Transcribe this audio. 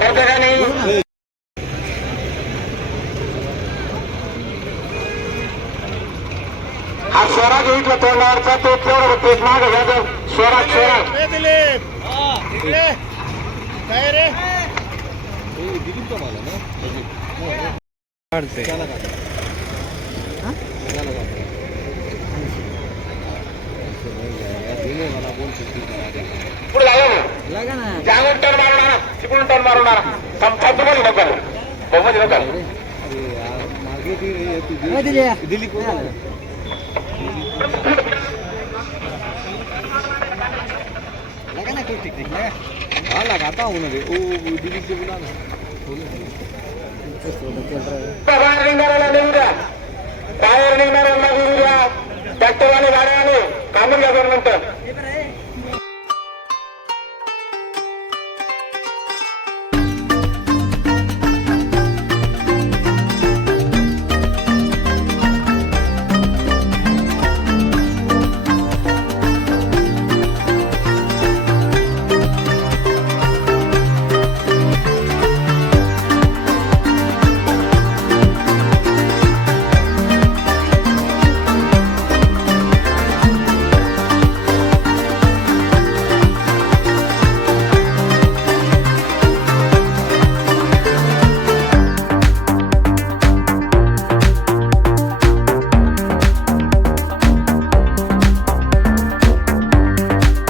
करता का नाही हा स्वराज इथला तोंडावरचा तो तेवढा पेट माग घ्यायचा स्वराज काय रे पुढे लागा ना जागून टर्न मारणार तिकडून टर्न मारणार थांबतो पण नको बहुमत नको दिली लगा ना कोई टिक टिक हाँ लगाता हूँ मैं वो दिलीप के बुला बाहेर निघणाऱ्याला निघू द्या बाहेर निघणाऱ्याला निघू द्या ट्रॅक्टरवाले गाड्यावाले कामून घ्या नंतर